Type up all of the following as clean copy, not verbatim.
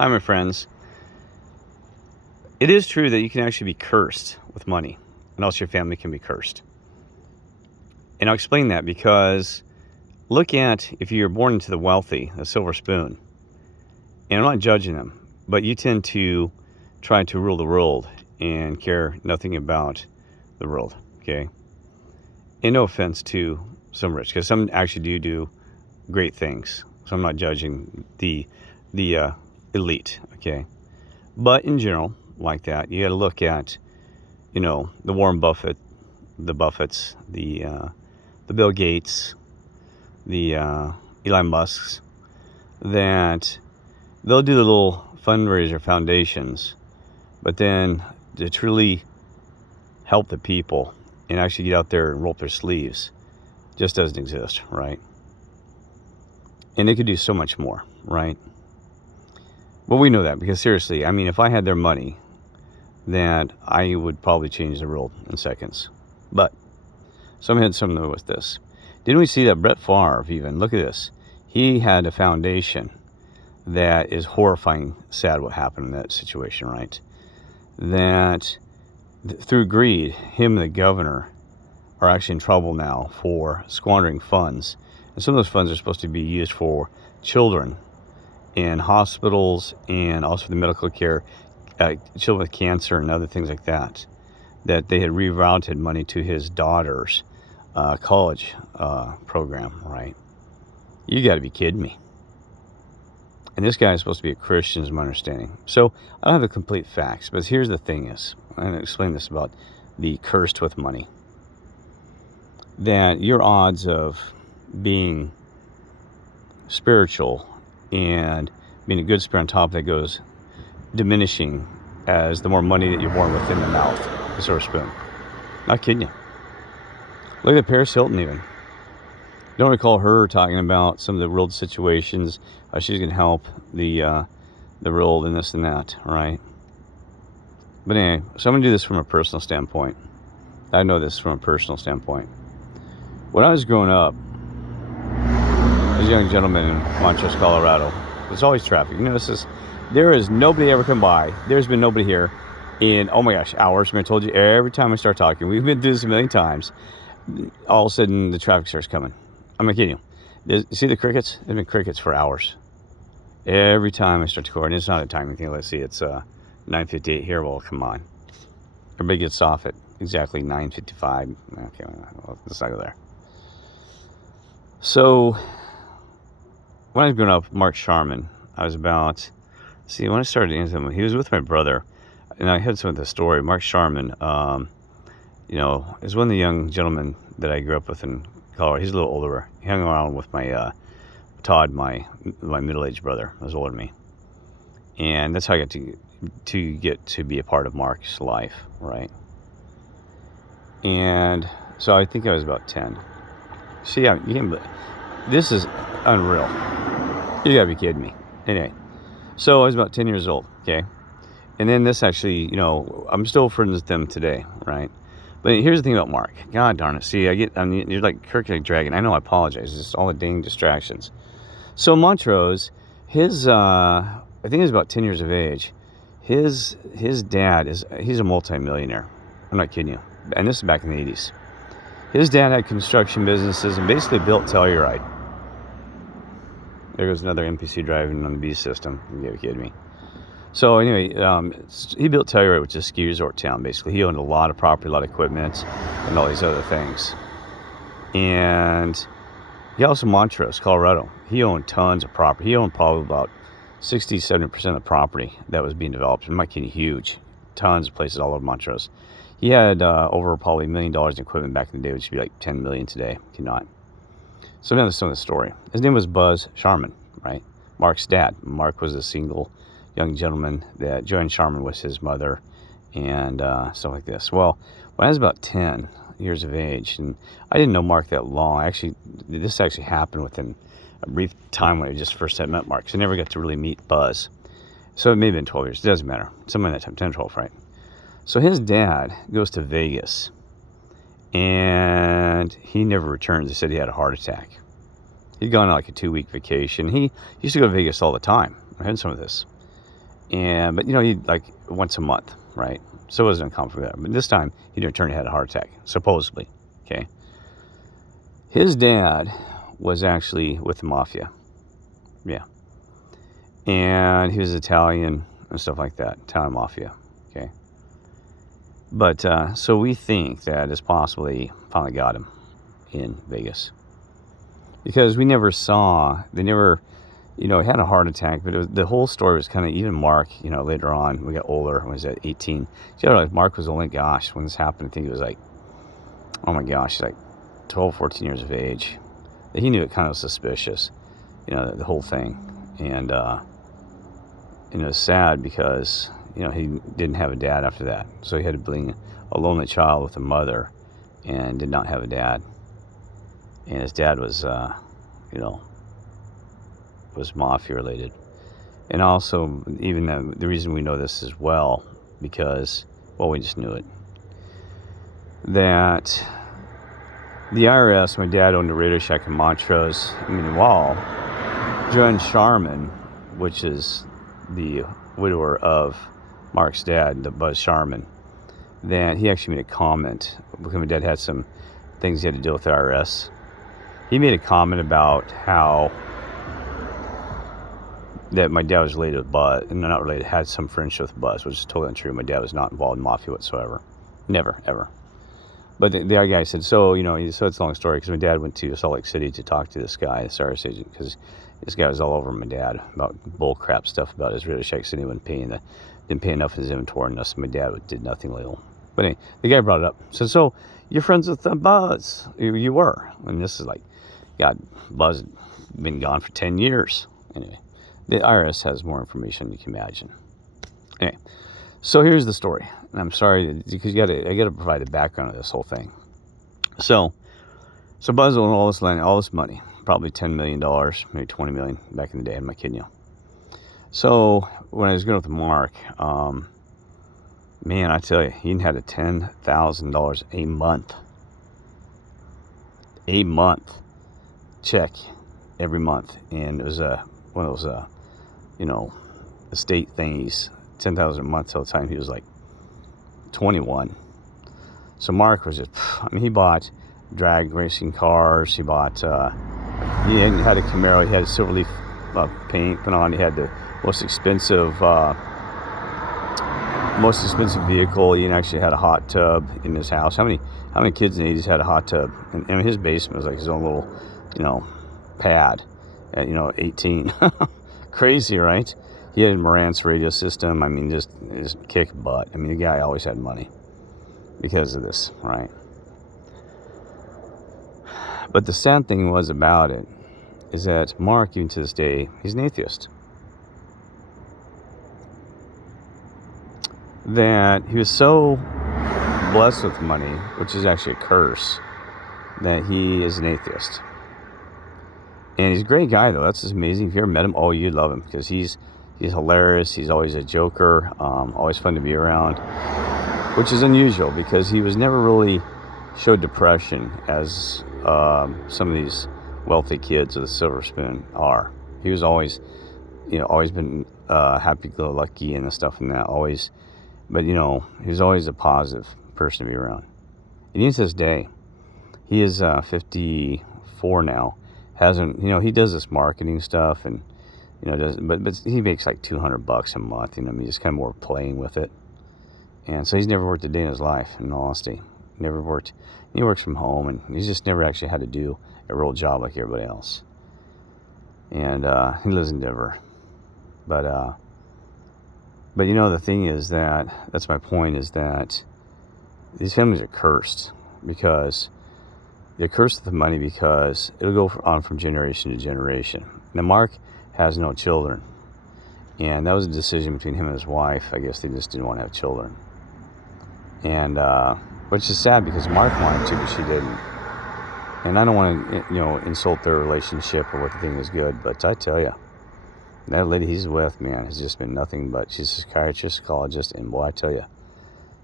Hi, my friends. It is true that you can actually be cursed with money, and also your family can be cursed. And I'll explain that because look at if you're born into the wealthy, a silver spoon, and I'm not judging them, but you tend to try to rule the world and care nothing about the world, okay? And no offense to some rich, because some actually do great things. So I'm not judging the elite, okay? But in general, like that, you got to look at, the Warren Buffett, the Buffetts, the Bill Gates, the Elon Musks, that they'll do the little fundraiser foundations, but then to truly help the people and actually get out there and roll up their sleeves just doesn't exist, right? And they could do so much more, right? Well, we know that because seriously, I mean, if I had their money, that I would probably change the world in seconds. But some had something with this. Didn't we see that Brett Favre even? Look at this. He had a foundation that is horrifying, sad what happened in that situation, right? That through greed, him and the governor are actually in trouble now for squandering funds. And some of those funds are supposed to be used for children in hospitals and also the medical care, children with cancer and other things like that, that they had rerouted money to his daughter's college program, right? You got to be kidding me. And this guy is supposed to be a Christian, is my understanding. So I don't have the complete facts, but here's the thing is, I'm going to explain this about the cursed with money. That your odds of being spiritual and being a good spirit on top of that goes diminishing as the more money that you're born with in the mouth, the silver spoon. Not kidding you. Look at Paris Hilton even. Don't recall her talking about some of the world situations, how she's going to help the world and this and that, right? But anyway, so I'm going to do this from a personal standpoint. I know this from a personal standpoint. When I was growing up, as a young gentleman in Montrose, Colorado, there's always traffic. You know, there is nobody ever come by. There's been nobody here in, oh my gosh, hours. I told you, every time I start talking, we've been through this a million times, all of a sudden the traffic starts coming. I'm not kidding you. You see the crickets? There's been crickets for hours. Every time I start to record, and it's not a timing thing. Let's see, it's 9:58 here. Well, come on. Everybody gets off at exactly 9:55. Okay, well, let's not go there. So, when I was growing up, Mark Sharman, I was about, when I started into him, he was with my brother, and I heard some of the story. Mark Sharman, is one of the young gentlemen that I grew up with in Colorado. He's a little older. He hung around with my Todd, my middle-aged brother, was older than me, and that's how I got to get to be a part of Mark's life, right? And so I think I was about 10. See, this is unreal. You gotta be kidding me. Anyway, so I was about 10 years old, okay? And then this actually, I'm still friends with them today, right? But here's the thing about Mark. God darn it. See, you're like Kirk like Dragon. I know, I apologize. It's just all the dang distractions. So Montrose, he's about 10 years of age. His dad he's a multi-millionaire. I'm not kidding you. And this is back in the 80s. His dad had construction businesses and basically built Telluride. There goes another NPC driving on the B system. You're kidding me. So anyway, he built Telluride, which is a ski resort town, basically. He owned a lot of property, a lot of equipment, and all these other things. And he also Montrose, Colorado. He owned tons of property. He owned probably about 60, 70% of the property that was being developed. I'm not kidding, huge. Tons of places all over Montrose. He had over probably $1 million in equipment back in the day, which would be like 10 million today, cannot. So now that's some of the story. His name was Buzz Sharman, right? Mark's dad. Mark was a single young gentleman that joined Sharman with his mother and stuff like this. Well, when I was about 10 years of age, and I didn't know Mark that long. This actually happened within a brief time when I just first had met Mark. So I never got to really meet Buzz. So it may have been 12 years. It doesn't matter. Somewhere in that time, 10, 12, right? So his dad goes to Vegas, and he never returns. He said he had a heart attack. He'd gone on like a 2-week vacation. He used to go to Vegas all the time. I heard some of this. But he'd like once a month, right? So it wasn't uncomfortable there. But this time he didn't turn, he had a heart attack, supposedly. Okay. His dad was actually with the mafia. Yeah. And he was Italian and stuff like that. Italian mafia. Okay. But so we think that it's possible they finally got him in Vegas. Because we never saw, they never, he had a heart attack, but the whole story was kind of, even Mark, later on, we got older, when he was at 18. Mark was only, when this happened, I think he was like, oh my gosh, he's like 12, 14 years of age. He knew it kind of suspicious, the whole thing. And, it was sad because, he didn't have a dad after that. So he had to be a lonely child with a mother and did not have a dad. And his dad was, was mafia related. And also, even the reason we know this as well, because, we just knew it, that the IRS, my dad owned a Radio Shack in Montrose. Meanwhile, Joan Sharman, which is the widower of Mark's dad, the Buzz Sharman, that he actually made a comment, because my dad had some things he had to deal with the IRS. He made a comment about how that my dad was related with Buzz, and not related, had some friendship with Buzz, which is totally untrue. My dad was not involved in mafia whatsoever. Never, ever. But the other guy said, so it's a long story, because my dad went to Salt Lake City to talk to this guy, this IRS agent, because this guy was all over my dad about bull crap stuff about his Radio Shack City, didn't pay enough of his inventory, and my dad did nothing legal. But anyway, the guy brought it up. So you're friends with Buzz. You were. And this is like, God, Buzz had been gone for 10 years. Anyway, the IRS has more information than you can imagine. Anyway, so here's the story. And I'm sorry, because I gotta provide the background of this whole thing. So Buzz owned all this land, all this money, probably $10 million, maybe $20 million back in the day. I'm not kidding you. So when I was going with Mark, man, I tell you, he had a $10,000 a month check every month, and it was one of those estate thingies, $10,000 a month till the time he was like 21. So Mark was just, he bought drag racing cars. He bought, he had a Camaro. He had a silver leaf paint put on. He had the most expensive vehicle. He actually had a hot tub in his house. How many kids in the 80s had a hot tub? And his basement was like his own little, pad at, 18. Crazy, right? He had a Marantz radio system. Just kick butt. The guy always had money because of this, right? But the sad thing was about it is that Mark, even to this day, he's an atheist. That he was so blessed with money, which is actually a curse, that he is an atheist. And he's a great guy, though. That's just amazing. If you ever met him, you'd love him, because he's hilarious. He's always a joker, always fun to be around, which is unusual because he was never really showed depression as some of these wealthy kids with a silver spoon are. He was always, always been happy-go-lucky and stuff and that, always. But, he was always a positive person to be around. And even to this day, he is 54 now. Hasn't, he does this marketing stuff and, but he makes like $200 a month, just kind of more playing with it. And so he's never worked a day in his life, in all honesty. Never worked. He works from home, and he's just never actually had to do a real job like everybody else. And he lives in Denver. But the thing is that's my point, is that these families are cursed, because they're cursed with the money, because it'll go on from generation to generation. Now, Mark has no children, and that was a decision between him and his wife. I guess they just didn't want to have children. And which is sad, because Mark wanted to, but she didn't. And I don't want to, insult their relationship or what the thing is good, but I tell you, that lady he's with, man, has just been nothing but, she's a psychiatrist, psychologist, and boy, I tell you,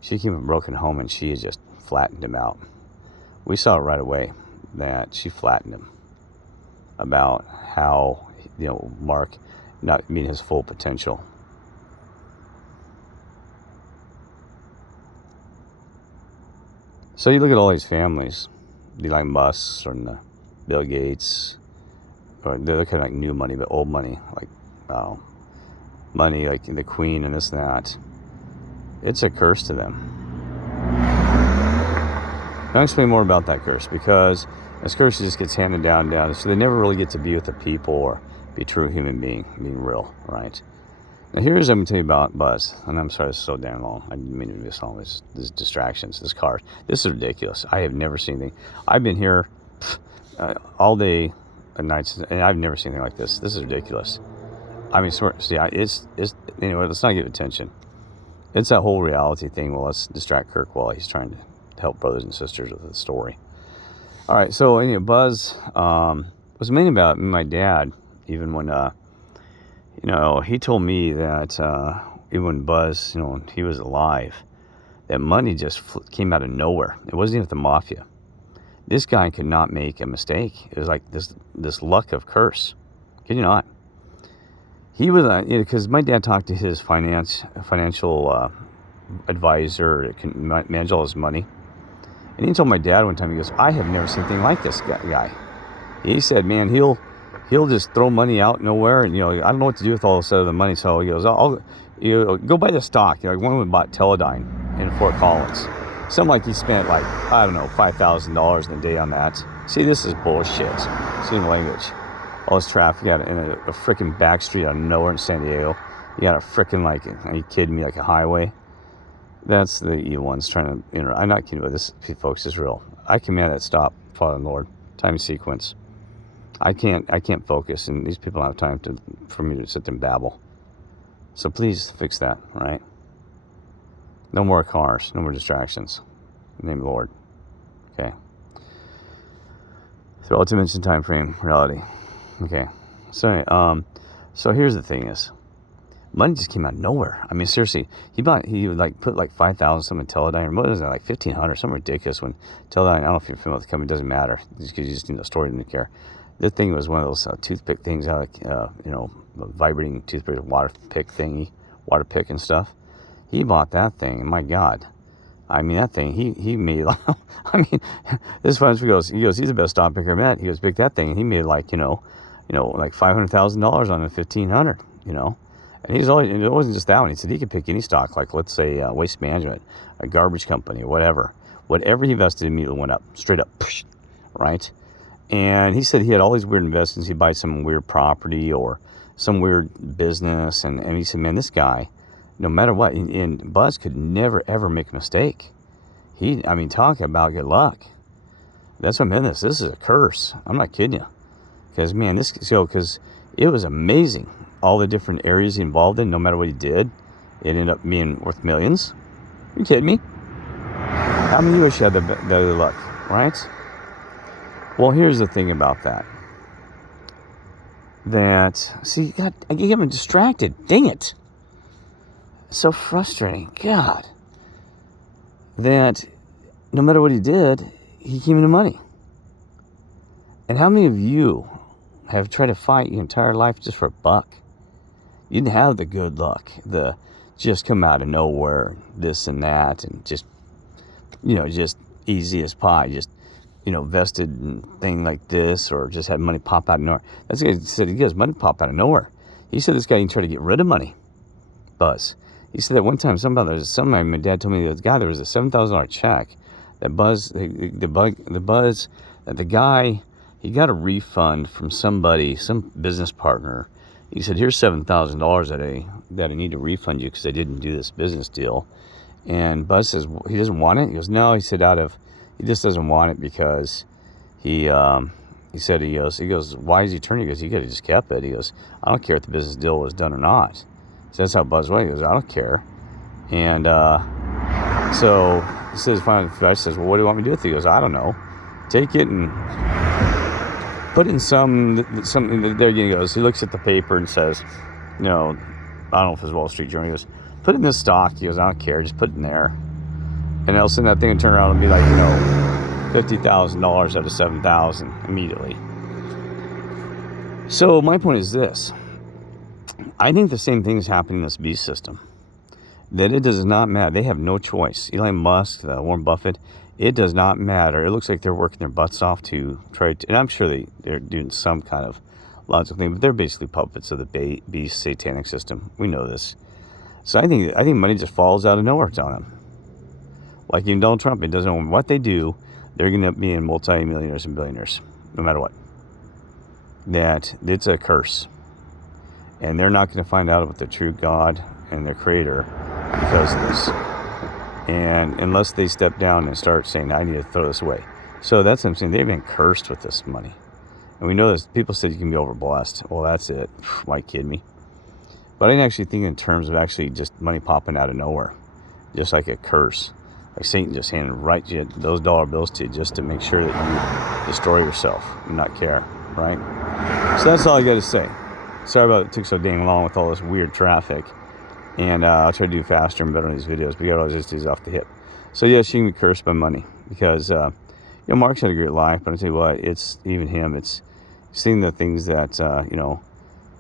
she came from a broken home, and she has just flattened him out. We saw it right away that she flattened him about how, Mark not meeting his full potential. So you look at all these families, Elon Musk or Bill Gates, or they're kind of like new money, but old money, like money like the Queen and this and that. It's a curse to them. I'll explain more about that curse, because this curse just gets handed down, so they never really get to be with the people or be a true human being, being real, right? Now here's what I'm going to tell you about Buzz, and I'm sorry it's so damn long. I didn't mean to do this all these distractions, this car. This is ridiculous. I have never seen anything. I've been here all day and nights, and I've never seen anything like this. This is ridiculous. I mean, it's anyway, let's not give attention. It's that whole reality thing. Well, let's distract Kirk while he's trying to help brothers and sisters with the story. All right, so anyway, Buzz was mainly about my dad, even when, he told me that even when Buzz, he was alive, that money just came out of nowhere. It wasn't even the mafia. This guy could not make a mistake. It was like this luck of curse. Kid you not. He was, because my dad talked to his financial advisor that can manage all his money. And he told my dad one time, he goes, I have never seen anything like this guy. He said, man, he'll just throw money out nowhere, and I don't know what to do with all this other money. So he goes, I'll go buy the stock. Like one of them bought Teledyne in Fort Collins. Something like he spent $5,000 in a day on that. See, this is bullshit. See the language. All this traffic out in a freaking back street out of nowhere in San Diego. You got a freaking are you kidding me, like a highway? That's the evil ones trying to, I'm not kidding about this, folks, is real. I command that stop, Father and Lord, time sequence. I can't focus, and these people don't have time for me to sit there and babble. So please fix that, all right? No more cars, no more distractions. In the name of the Lord, okay? Through all dimension, time frame, reality. Okay, so here's the thing is, money just came out of nowhere. I mean, seriously, he would put like 5,000 something in Teledyne, or what was it, like 1,500, something ridiculous. When Teledyne, I don't know if you're familiar with the company, it doesn't matter, because you just need the story, didn't care. The thing was one of those toothpick things, vibrating toothpick, water pick and stuff. He bought that thing, and my God, I mean, that thing, he made, I mean, this friend goes, he's the best stock picker I met. He goes, pick that thing, and he made like $500,000 on a 1,500, And it wasn't just that one. He said he could pick any stock, like let's say Waste Management, a garbage company, whatever. Whatever he invested immediately went up, straight up, right? And he said he had all these weird investments. He'd buy some weird property or some weird business. And he said, man, this guy, no matter what, and Buzz could never, ever make a mistake. Talk about good luck. That's what I meant. This is a curse. I'm not kidding you. Because, man, because it was amazing. All the different areas he involved in, no matter what he did, it ended up being worth millions. Are you kidding me? How many wish you had the luck, right? Well, here's the thing about that. See, God, I get him distracted. Dang it. So frustrating. God. That no matter what he did, he came into money. And how many of you have tried to fight your entire life just for a buck? You didn't have the good luck, the just come out of nowhere, this and that, and just easy as pie, just, vested in thing like this, or just had money pop out of nowhere. That's what he said. He goes, money pop out of nowhere. He said this guy can try to get rid of money. Buzz. He said that one time, my dad told me there was a $7,000 check that Buzz, the guy, he got a refund from somebody, some business partner. He said, here's $7,000 that I need to refund you because I didn't do this business deal. And Buzz says, he doesn't want it? He goes, no. He said, he just doesn't want it because he goes, why is he turning? He goes, you could have just kept it. He goes, I don't care if the business deal was done or not. So that's how Buzz was. He goes, I don't care. And so he says, finally, I says, well, what do you want me to do with it? He goes, I don't know. Take it and put in something. There again, he goes, he looks at the paper and says, I don't know if it's Wall Street Journal. He goes, put it in this stock. He goes, I don't care. Just put it in there. And they'll send that thing and turn around and be like, $50,000 out of $7,000 immediately. So my point is this. I think the same thing is happening in this beast system. that it does not matter. They have no choice. Elon Musk, Warren Buffett, it does not matter. It looks like they're working their butts off to try to, and I'm sure they're doing some kind of logical thing, but they're basically puppets of the beast satanic system. We know this. So I think money just falls out of nowhere on them. Like even Donald Trump, it doesn't know what they do. They're going to be in multi-millionaires and billionaires, no matter what. That it's a curse. And they're not going to find out about the true God and their creator because of this. And unless they step down and start saying, I need to throw this away. So that's what I'm saying. They've been cursed with this money. And we know this. People said you can be overblessed. Well, that's it. Why kid me? But I didn't actually think in terms of actually just money popping out of nowhere. Just like a curse. Like Satan just handing those dollar bills to you just to make sure that you destroy yourself and not care. Right? So that's all I got to say. Sorry about it took so dang long with all this weird traffic. And I'll try to do faster and better on these videos. But yeah, I'll just do these off the hip. So yeah, she can be cursed by money. Because, Mark's had a great life. But I tell you what, it's even him. It's seeing the things that,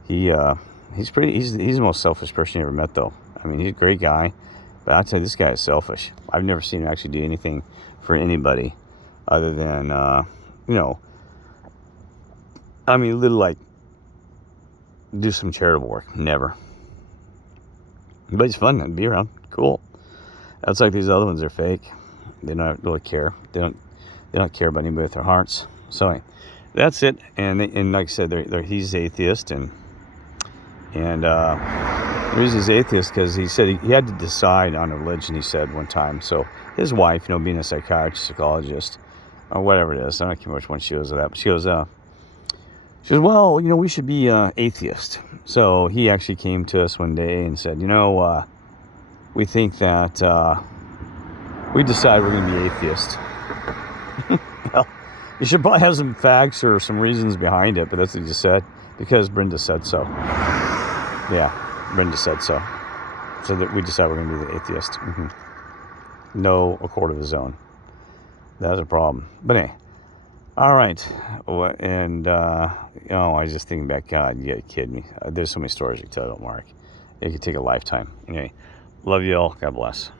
he's the most selfish person you ever met, though. I mean, he's a great guy. But I'll tell you, this guy is selfish. I've never seen him actually do anything for anybody other than, little like, do some charitable work. Never. But it's fun to be around. Cool. That's like these other ones. They're fake. They don't really care. They don't care about anybody with their hearts. So anyway, that's it. And like I said, he's atheist, and the reason he's atheist because he said he had to decide on a religion. He said one time. So his wife, being a psychiatrist, psychologist, or whatever it is, I don't care which one she was at that, but she goes, well, we should be atheist. So he actually came to us one day and said, we think that we decide we're going to be atheist. Well, you should probably have some facts or some reasons behind it, but that's what he just said, because Brenda said so. Yeah, Brenda said so. So that we decide we're going to be the atheist. Mm-hmm. No accord of his own. That's a problem. But anyway. All right. And, I was just thinking back, God, you kidding me. There's so many stories you can tell about Mark. It could take a lifetime. Anyway, love you all. God bless.